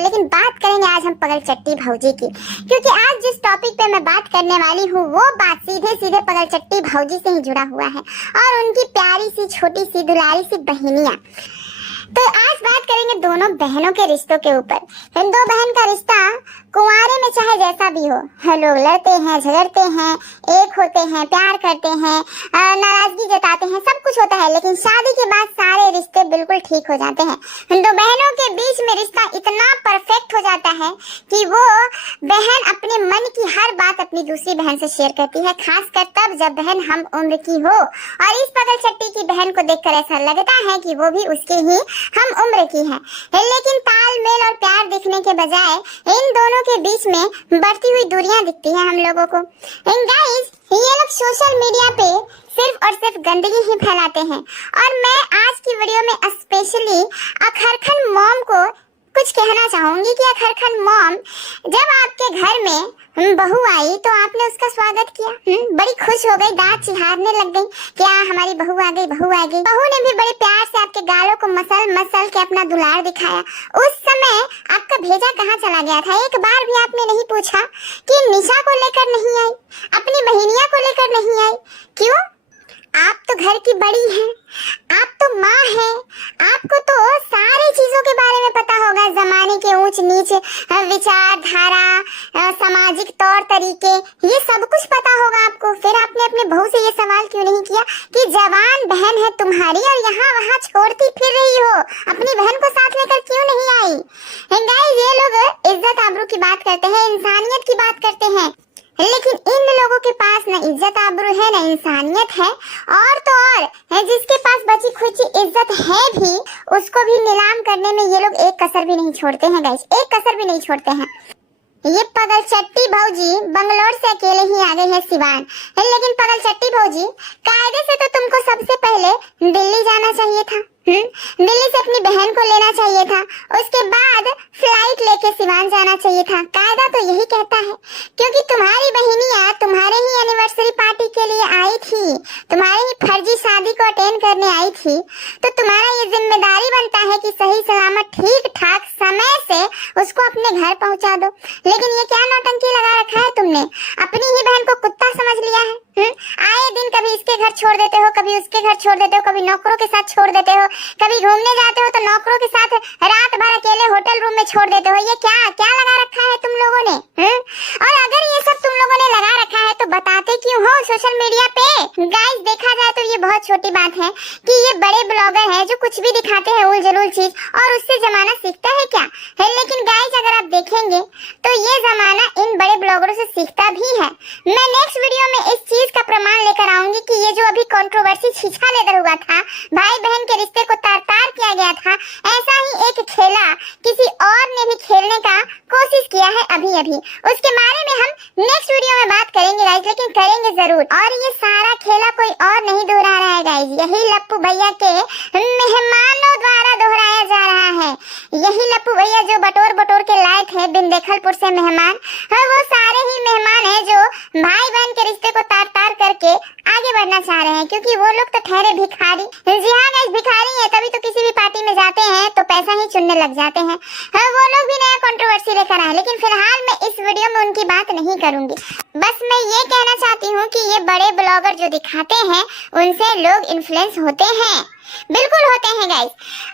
लेकिन बात करेंगे आज हम पगलचट्टी भौजी की, क्योंकि आज जिस टॉपिक पे मैं बात करने वाली हूँ वो बात सीधे सीधे पगलचट्टी भौजी से ही जुड़ा हुआ है और उनकी प्यारी सी छोटी सी दुलारी सी बहनिया। तो आज बात करेंगे दोनों बहनों के रिश्तों के ऊपर। इन दो बहन का रिश्ता कुंवारे में चाहे जैसा भी हो, लोग लड़ते हैं, झगड़ते हैं, एक होते हैं, प्यार करते हैं, नाराजगी जताते हैं, सब कुछ होता है, लेकिन शादी के बाद सारे रिश्ते बिल्कुल ठीक हो जाते हैं। इन दो बहनों के बीच में रिश्ता इतना परफेक्ट हो जाता है कि वो बहन अपने मन की हर बात अपनी दूसरी बहन से शेयर करती है, खासकर तब जब बहन हम उम्र की हो। और इस पगलचट्टी की बहन को देखकर ऐसा लगता है कि वो भी उसके ही हम उम्र की है, लेकिन तालमेल और प्यार दिखने के बजाय इन दोनों के बीच में बढ़ती हुई दूरियां दिखती हैं हम लोगों को। एंड गाइस, ये लोग सोशल मीडिया पे सिर्फ और सिर्फ गंदगी ही फैलाते हैं और मैं आज की वीडियो में स्पेशली अखरखन मॉम को कुछ कहना चाहूंगी कि अखरखन मॉम, जब आपके घर में बहू आई तो आपने उसका स्वागत किया, बड़ी खुश हो गई, दांत चिहारने लग गई, क्या हमारी बहू आ गई, बहू आ गई। बहू ने भी बड़े प्यार से आपके गालों को मसल मसल के अपना दुलार दिखाया। उस समय आपका भेजा कहाँ चला गया था? एक बार भी आपने नहीं पूछा कि निशा को लेकर नहीं आई, अपनी बहनिया को लेकर नहीं आई, क्यों? आप तो घर की बड़ी हैं, आप तो माँ हैं, आपको तो सारी चीजों के बारे में पता होगा, जमाने के ऊंच नीच, विचारधारा, सामाजिक तौर तरीके, ये सब कुछ पता होगा आपको। फिर आपने अपने बहू से ये सवाल क्यों नहीं किया कि जवान बहन है तुम्हारी और यहाँ वहाँ छोड़ती फिर रही हो, अपनी बहन को साथ लेकर क्यों नहीं आई? गाइस, ये लोग इज्जत आबरू की बात करते हैं, इंसानियत की बात करते हैं, लेकिन इन लोगों के पास न इज्जत आबरू है न इंसानियत है, और तो और है जिसके पास बची खुची इज्जत है भी उसको भी नीलाम करने में ये लोग एक कसर भी नहीं छोड़ते हैं। गाइस, एक कसर भी नहीं छोड़ते हैं। ये पगलचट्टी भौजी बंगलोर से अकेले ही आ गई है सिवान, लेकिन पगलचट्टी भौजी, कायदे से तो तुमको सबसे पहले दिल्ली जाना चाहिए था, दिल्ली से अपनी बहन को लेना चाहिए था, उसके बाद फ्लाइट लेके सिवान जाना चाहिए था। कायदा तो यही कहता है, क्योंकि तुम्हारी बहनियां तुम्हारे ही एनिवर्सरी पार्टी के लिए आई थी, तुम्हारी ही फर्जी शादी को अटेंड करने आई थी, तो तुम्हारा ये जिम्मेदारी बनता है कि सही सलामत ठीक ठाक समय से उसको अपने घर पहुंचा दो। लेकिन ये क्या नौटंकी लगा रखा है तुमने? अपनी ही बहन को कुत्ता समझ लिया है। आए दिन कभी इसके घर छोड़ देते हो, कभी उसके घर छोड़ देते हो, कभी नौकरों के साथ छोड़ देते हो, कभी घूमने जाते हो तो नौकरों के साथ रात भर अकेले होटल रूम में छोड़ देते हो। ये क्या क्या लगा रखा है तुम लोगों ने? और अगर ये सब तुम लोगों ने लगा रखा है तो बताते क्यों हो सोशल मीडिया पे? गाइस, देखा जाए तो ये बहुत छोटी बात है कि ये बड़े ब्लॉगर हैं जो कुछ भी दिखाते हैं उल जलूल चीज, और उससे जमाना सीखता है क्या है? लेकिन गाइस, अगर आप देखेंगे तो ये जमाना इन बड़े ब्लॉगरों से सीखता भी है। मैं नेक्स्ट वीडियो में इस चीज का प्रमाण लेकर आऊंगी कि ये जो अभी कंट्रोवर्सी छीछा लेकर हुआ था, भाई बहन के रिश्ते को तार-तार किया गया था, ऐसा ही एक खेला किसी और ने भी खेलने का कोशिश किया है अभी। उसके बारे में हम नेक्स्ट वीडियो में बात करेंगे गाइस, लेकिन करेंगे जरूर। और ये सारा खेला कोई और नहीं दोहरा रहा है गाइस, यही लप्पू भैया के मेहमानों द्वारा दोहराया जा रहा है। यही लप्पू भैया जो बटोर बटोर के लायक है, बिंदेखलपुर से मेहमान है, वो सारे ही मेहमान है जो भाई बहन के रिश्ते को तार-तार करके आगे बढ़ना चाह रहे हैं, क्योंकि वो लोग तो ठहरे भिखारी। जी हाँ गाइस, भिखारी है, तभी तो किसी भी पार्टी में जाते हैं तो पैसा ही चुनने लग जाते हैं। वो लोग भी नया कंट्रोवर्सी लेकर आए, लेकिन फिलहाल मैं इस वीडियो में उनकी बात नहीं करूंगी। बस मैं ये कहना चाहती हूँ कि ये बड़े ब्लॉगर जो दिखाते हैं उनसे लोग इन्फ्लुएंस होते हैं, बिल्कुल होते हैं गाइस।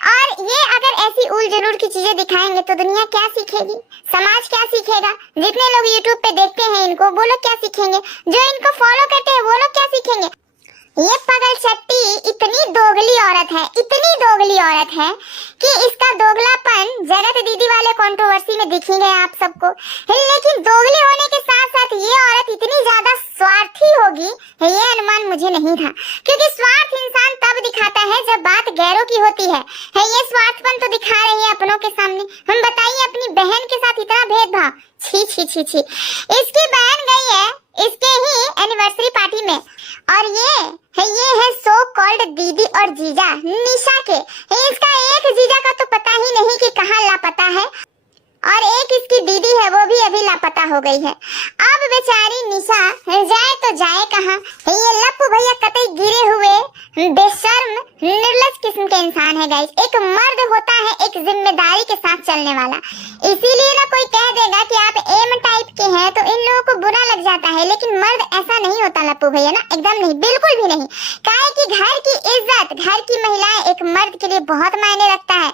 और ये अगर ऐसी उल जलूल की चीजें दिखाएंगे तो दुनिया क्या सीखेगी, समाज क्या सीखेगा? जितने लोग यूट्यूब पे देखते हैं इनको, वो लोग क्या सीखेंगे? जो इनको फॉलो करते हैं वो लोग क्या सीखेंगे? ये पगलचट्टी इतनी दोगली औरत है, इतनी दोगली औरत है कि इसका दोगलापन जगत दीदी वाले कंट्रोवर्सी में दिख ही गया आप सबको। लेकिन दोगली होने के साथ साथ ये औरत इतनी ज्यादा स्वार्थी होगी, ये अनुमान मुझे नहीं था, क्योंकि स्वार्थ इंसान तब दिखाता है जब बात गैरों की होती है। ये स्वार्थपन तो दिखा रही है अपनों के सामने। हम बताइए, अपनी बहन के साथ इतना भेदभाव, छी छी छी छी। इसकी बहन गई है इसके ही एनिवर्सरी पार्टी में, और ये है सो कॉल्ड दीदी और जीजा निशा के। इसका एक जीजा का तो पता ही नहीं कि कहाँ लापता है, और एक इसकी दीदी है वो भी अभी लापता लापता हो गई है। अब बेचारी निशा जाए तो जाए कहाँ। ये लप्पू भैया कतई गिरे हुए बेशर्म निर्लज किस्म के इंसान है गाइस। एक मर्द होता है एक जिम्मेदारी के साथ चलने वाला, इसीलिए ना कोई कह देगा कि आप एम टाइप के हैं तो इन लोगों को बुरा लग जाता है, लेकिन मर्द ऐसा नहीं होता लप्पू भैया ना, एकदम नहीं, बिल्कुल भी नहीं। काहे कि घर की इज्जत, घर की महिलाएं एक मर्द के लिए बहुत मायने रखता है।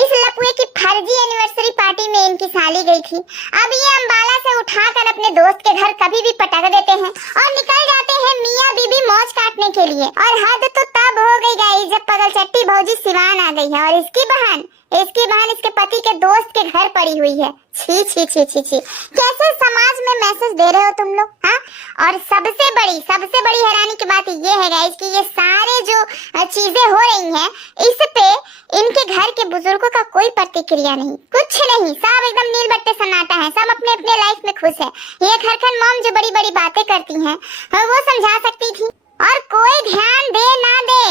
इस लप्पुए की फर्जी एनिवर्सरी पार्टी में इनकी साली गई थी। अब ये अंबाला से उठाकर अपने दोस्त के घर कभी भी पटक देते हैं और निकल जाते हैं मियाँ बीबी मौज काटने के लिए। और हद तो तब हो गई गाइस जब पगलचट्टी भौजी सिवान आ गई है और इसकी बहन इसके पति के दोस्त के घर पड़ी हुई है। छी छी छी छी छी, कैसे समाज में मैसेज दे रहे हो तुम लोग, हाँ? और सबसे बड़ी हैरानी की बात ये है गाइस कि ये सारे जो चीजें हो रही हैं इस पे इनके घर के बुजुर्गों का कोई प्रतिक्रिया नहीं, कुछ नहीं, सब एकदम नील बट्टे सन्नाटा है, सब अपने अपने लाइफ में खुश है। ये खरखन मॉम जो बड़ी बड़ी बातें करती हैं वो समझा सकती थी और कोई ध्यान दे ना दे।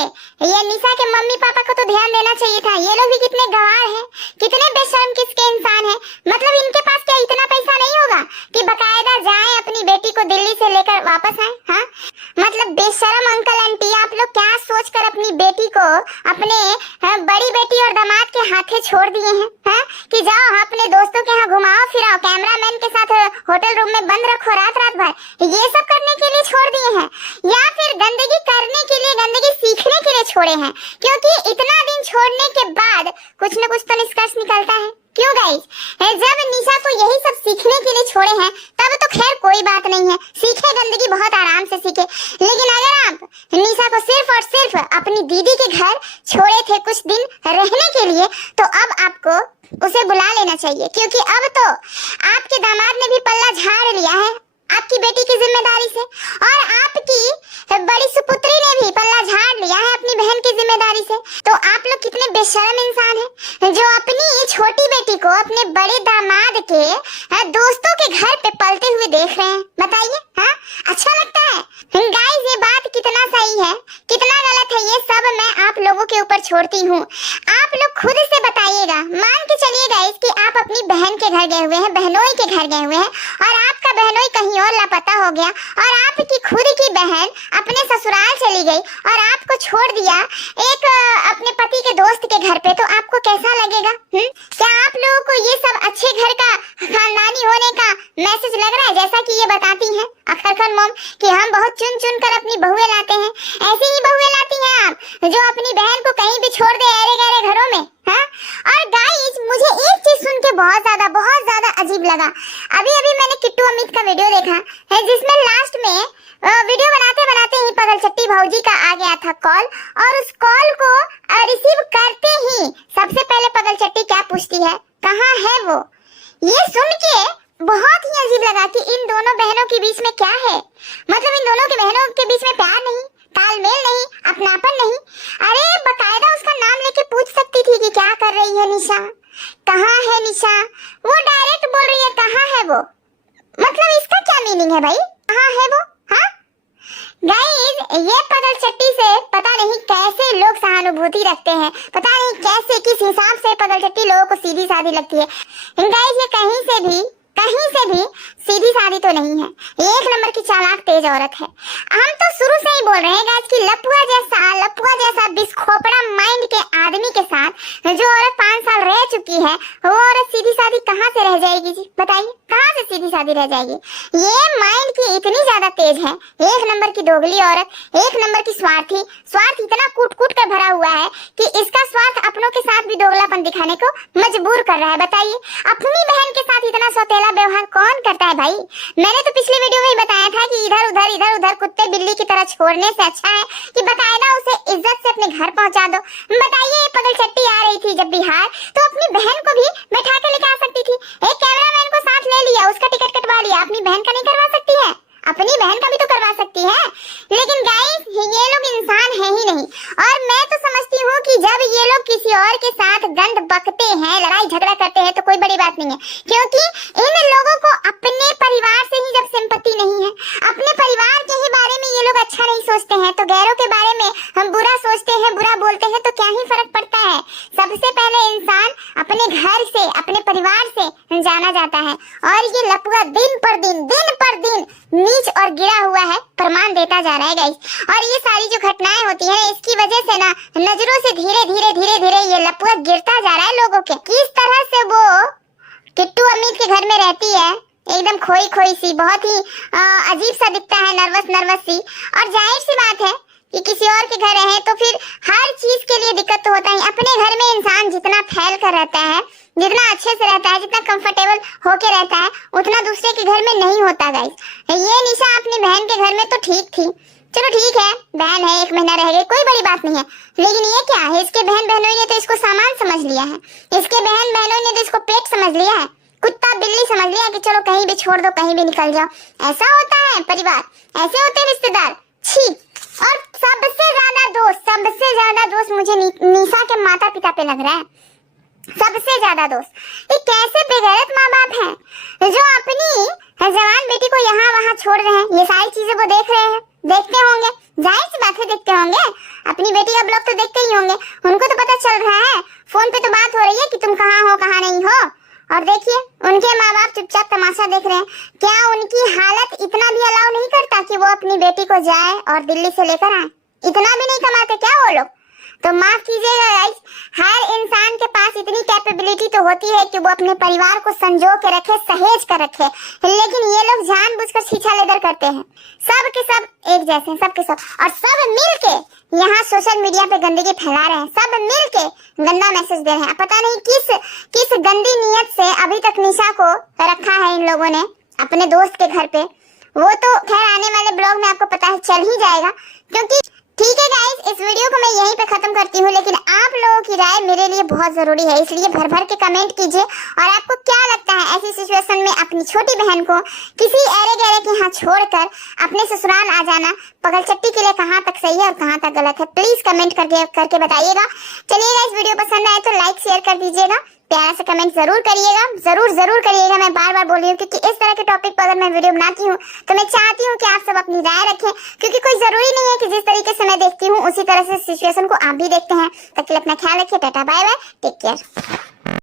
ये निशा के मम्मी पापा को तो ध्यान देना चाहिए था। ये लोग भी कितने गवार हैं, कितने बेशर्म किसके इंसान हैं। मतलब इनके पास क्या इतना पैसा नहीं होगा कि बकायदा जाएं अपनी बेटी को दिल्ली से लेकर वापस आए, हाँ? मतलब बेशर्म अंकल आंटी, आप लोग क्या सोचकर अपनी बेटी को अपने बड़ी बेटी और दामाद के हाथे छोड़ दिए हैं, हाँ? कि जाओ अपने दोस्तों के यहाँ घुमाओ फिराओ, कैमरामैन के साथ होटल रूम में बंद रखो रात भर, ये सब करने के लिए छोड़ दिए हैं या फिर गंदगी करने के लिए, गंदगी सीखने के लिए छोड़े हैं? क्योंकि इतना दिन छोड़ने के बाद कुछ न कुछ तो निष्कर्ष निकलता है, क्यों गाइस? जब निशा को यही सब सीखने के लिए छोड़े हैं तब तो खैर कोई बात नहीं है, सीखे गंदगी बहुत आराम से सीखे। लेकिन अगर आप निशा को सिर्फ और सिर्फ अपनी दीदी के घर छोड़े थे कुछ दिन रहने के लिए तो अब आपको उसे बुला लेना चाहिए, क्योंकि अब तो आपके दामाद ने भी पल्ला झाड़ लिया है आपकी बेटी की जिम्मेदारी से, और आपकी बड़ी सुपुत्री ने भी पल्ला झाड़ लिया है अपनी बहन की जिम्मेदारी से। तो आप लोग कितने बेशर्म इंसान हैं जो अपनी छोटी बेटी को अपने बड़े दामाद के दोस्तों के घर पे पलते हुए देख रहे हैं। बताइए, हाँ? अच्छा लगता है? गाइस ये बात कितना सही है कितना गलत है ये सब मैं आप लोगों के ऊपर छोड़ती हूँ। आप लोग खुद से बताइएगा। मान के चलिए गाइस कि आप अपनी बहन के घर गए हुए हैं, बहनोई के घर गए हुए हैं और आपका बहनोई कहीं और लापता हो गया और आपकी खुद की बहन अपने ससुराल चली गई और आपको छोड़ दिया एक अपने पति के दोस्त के घर पे, तो आपको कैसा लगेगा? क्या आप लोगों को ये सब अच्छे घर का खानदानी होने का मैसेज लग रहा है जैसा कि ये बताती हैं अखरखन मॉम कि हम बहुत चुन चुन कर अपनी बहुएं लाते हैं? ऐसी ही बहुएं लाती हैं आप जो अपनी बहन को कहीं भी छोड़ दे ऐरे गहरे घरों में, हाँ? और गाइस मुझे एक चीज सुन के बहुत ज्यादा अजीब लगा। अभी मैंने किट्टू अमित का वीडियो देखा है जिसमें लास्ट में वीडियो बनाते ही पगलचट्टी भौजी का आ गया था कॉल, और उस कॉल को रिसीव करते ही सबसे पहले पगलचट्टी क्या पूछती है, कहाँ है वो? ये सुन के बहुत ही अजीब लगा कि इन दोनों बहनों के बीच में क्या है। मतलब इन दोनों के बहनों के बीच में प्यार नहीं, तालमेल नहीं, अपनापन नहीं। अरे बकायदा उसका नाम लेके पूछ सकती थी कि क्या कर रही है निशा, कहाँ है निशा? वो डायरेक्ट बोल रही है कहाँ है वो। मतलब इसका क्या मीनिंग है भाई, कहाँ है वो? हाँ गाइस ये पगलचट्टी से पता नहीं कैसे लोग सहानुभूति रखते हैं, पता नहीं कैसे किस हिसाब से पगलचट्टी लोगों को सीधी सादी लगती है। गाइस ये कहीं से भी सीधी सादी तो नहीं है, एक नंबर की चालाक तेज औरत है। हम तो शुरू से ही बोल रहे हैं गाइस कि लपुआ जैसा बिस्खोपड़ा माइंड के आदमी के साथ जो औरत 5 साल रह चुकी है वो औरत सीधी सादी कहाँ से रह जाएगी जी? बताइए कहाँ से सीधी सादी रह जाएगी? ये माइंड की इतनी ज्यादा तेज है, एक नंबर की दोगली औरत, एक नंबर की स्वार्थ इतना कूट कर भरा हुआ है कि इसका स्वार्थ अपनों के साथ भी दोगलापन दिखाने को मजबूर कर रहा है। बताइए अपनी बहन के साथ इतना सौतेला व्यवहार कौन करता है भाई? मैंने तो पिछले वीडियो में ही बताया था कि इधर उधर कुत्ते बिल्ली की तरह छोड़ने से अच्छा है कि बकायदा उसे इज्जत से अपने घर पहुंचा दो। बताइए ये पगलचट्टी आ रही थी जब बिहार तो अपनी बहन को भी बैठा के लेके आ सकती थी, एक कैमरामैन को साथ ले लिया, उसका टिकट कटवा लिया। अपनी बहन का नहीं करवा सकती है? अपनी बहन का भी तो करवा सकती है। लेकिन गाइस ये लोग इंसान है ही नहीं, और मैं तो समझती हूँ कि जब ये लोग किसी और के साथ गंद बकते हैं, लड़ाई झगड़ा करते हैं तो कोई बड़ी बात नहीं है, क्योंकि इन लोगों को अपने परिवार से ही जब सिंपैथी नहीं है, अपने परिवार के ही बारे में ये लोग अच्छा नहीं सोचते हैं, तो गैरों के बारे में हम बुरा सोचते हैं, बुरा बोलते हैं तो क्या ही फर्क पड़ता है। सबसे पहले इंसान अपने घर से, अपने परिवार से जाना देखा जाता है और ये लपुआ दिन पर दिन नीच और गिरा हुआ है प्रमाण देता जा रहा है गाइस। और ये सारी जो घटनाएं होती है इसकी वजह से ना नजरों से धीरे धीरे ये लपुआ गिरता जा रहा है लोगों के। किस तरह से वो किट्टू अमित के घर में रहती है, एकदम खोई सी, बहुत ही अजीब सा दिखता है, नर्वस सी। और जाहिर सी बात है कि किसी और के घर रहे तो फिर हर चीज के लिए दिक्कत तो होता ही। अपने घर में इंसान जितना फैल कर रहता है, जितना अच्छे से रहता है, जितना कंफर्टेबल होके रहता है, उतना दूसरे के घर में नहीं होता गाइस। ये निशा अपनी बहन के घर में तो ठीक थी, चलो ठीक है, बहन है, 1 महीना रह गई, कोई बड़ी बात नहीं है। लेकिन ये क्या है, इसके बहन बहनों ने तो इसको सामान समझ लिया है, इसके बहन बहनों ने तो इसको पेट समझ लिया है, कुत्ता बिल्ली समझ लिया कि चलो कहीं भी छोड़ दो, कहीं भी निकल जाओ। ऐसा होता है परिवार, ऐसे होते हैं रिश्तेदार, छी। और सबसे ज्यादा दोस्त मुझे निशा के माता पिता पे लग रहा है, सबसे ज्यादा दोस्त। ये कैसे बेगैरत माँ बाप हैं जो अपनी जवान बेटी को यहाँ वहाँ छोड़ रहे हैं। ये सारी चीजें वो देख रहे हैं, देखते होंगे, जाहिर सी बात है देखते होंगे, अपनी बेटी का ब्लॉग तो देखते ही होंगे, उनको तो पता चल रहा है, फोन पे तो बात हो रही है कि तुम कहाँ हो कहाँ नहीं हो। और देखिए उनके माँ बाप चुपचाप तमाशा देख रहे हैं। क्या उनकी हालत इतना भी अलाउ नहीं करता कि वो अपनी बेटी को जाए और दिल्ली से लेकर आए? इतना भी नहीं कमाते क्या वो लोग? तो माफ कीजिएगा गाइस, हर इंसान के पास इतनी कैपेबिलिटी तो होती है कि वो अपने परिवार को संजो के रखे, सहेज कर रखे, लेकिन ये लोग जानबूझकर छीछा लेदर करते हैं। सब के सब एक जैसे हैं, सब के सब, और सब मिलके यहाँ सोशल मीडिया पे गंदगी फैला रहे हैं, सब मिलके गंदा मैसेज दे रहे हैं। पता नहीं किस गंदी नीयत से अभी तक निशा को रखा है इन लोगों ने अपने दोस्त के घर पे। वो तो खैर आने वाले ब्लॉग में आपको पता है चल ही जाएगा, क्योंकि ठीक है गाइस, इस वीडियो को मैं यहीं पे खत्म करती हूँ, लेकिन आप लोगों की राय मेरे लिए बहुत जरूरी है, इसलिए भर के कमेंट कीजिए। और आपको क्या लगता है ऐसी सिचुएशन में अपनी छोटी बहन को किसी ऐरे गहरे के यहाँ छोड़कर अपने ससुराल आ जाना पगलचट्टी के लिए कहाँ तक सही है और कहाँ तक गलत है? प्लीज कमेंट करके बताइएगा। चलिएगा, इस वीडियो पसंद आए तो लाइक शेयर कर दीजिएगा, प्यारा सा कमेंट जरूर करिएगा, जरूर करिएगा। मैं बार बोल रही हूँ क्योंकि इस तरह के टॉपिक पर अगर मैं वीडियो बनाती हूँ तो मैं चाहती हूँ कि आप सब अपनी राय रखें, क्योंकि कोई जरूरी नहीं है कि जिस तरीके से मैं देखती हूँ उसी तरह से सिचुएशन को आप भी देखते हैं। तब तक के लिए अपना ख्याल रखिए, tata bye bye, take care.